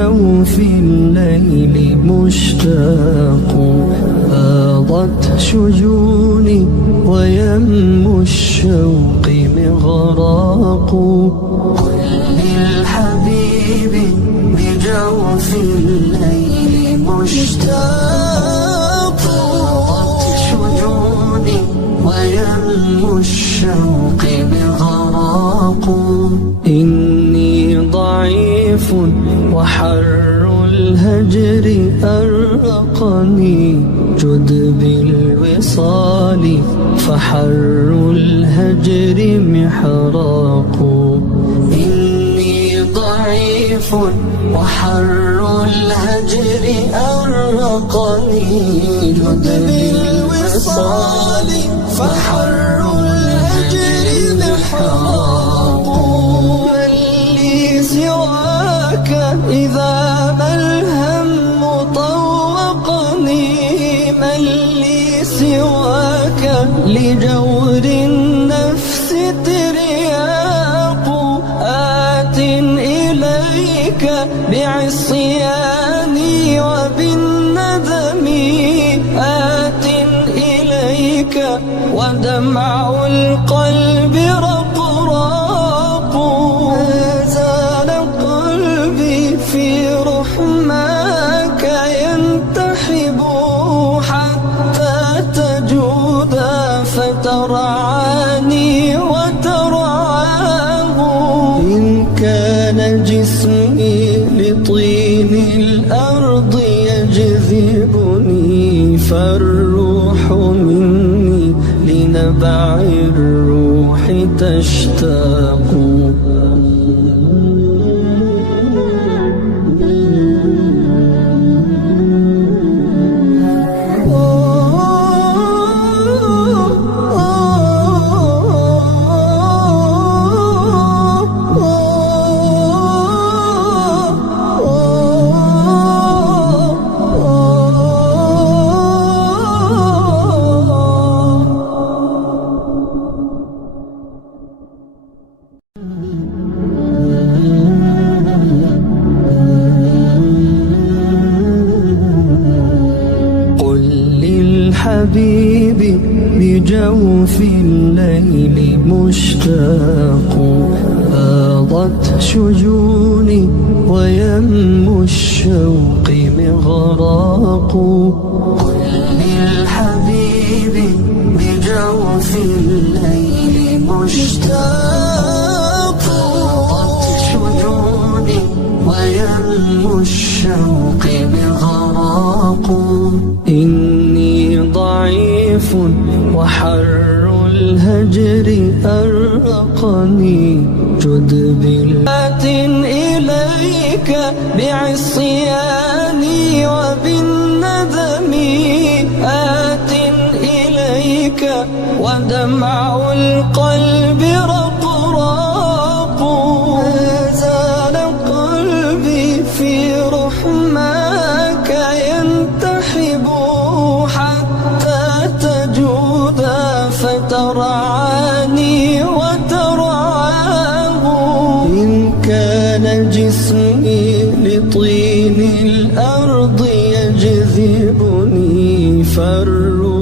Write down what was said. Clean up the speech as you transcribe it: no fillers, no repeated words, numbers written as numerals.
بجوف الليل مشتاق، فاضت شجوني ويم الشوق مغراق. قل للحبيب بجوف الليل مشتاق، فاضت شجوني ويم الشوق مغراق. إني ضعيف وحر الهجر أرقني، جد بالوصال فحر الهجر محراق. إني ضعيف وحر الهجر أرقني، جد بالوصال فحر الهجر محراق. من لي سواك إذا ما الهم طوقني، من لي سواك لجور النفس ترياق. آت إليك بعصياني وبالندم، آت إليك ودمع القلب رقراق. ما زال قلبي في رحماك ينتحب، حتى تجود فترعاني وترعاه. إن كان جسمي لطين الأرض يجذبني، فالروح مني لنبع الروح تشتاق. حبيبي بجوف الليل مشتاق، فاضت شجوني ويم الشوق مغراق. قل للحبيب بجوف الليل مشتاق، فاضت شجوني ويم الشوق مغراق. إني ضعيف وحر الهجر أرقني، جد بالآت إليك بعصياني وبالندم، آت إليك ودمع القلب رقراق. ما زال قلبي في رحماك ينتحب، حتى تجود فترعاني وترعاه. إن كان جسمي لطين الأرض يجذبني، فالروح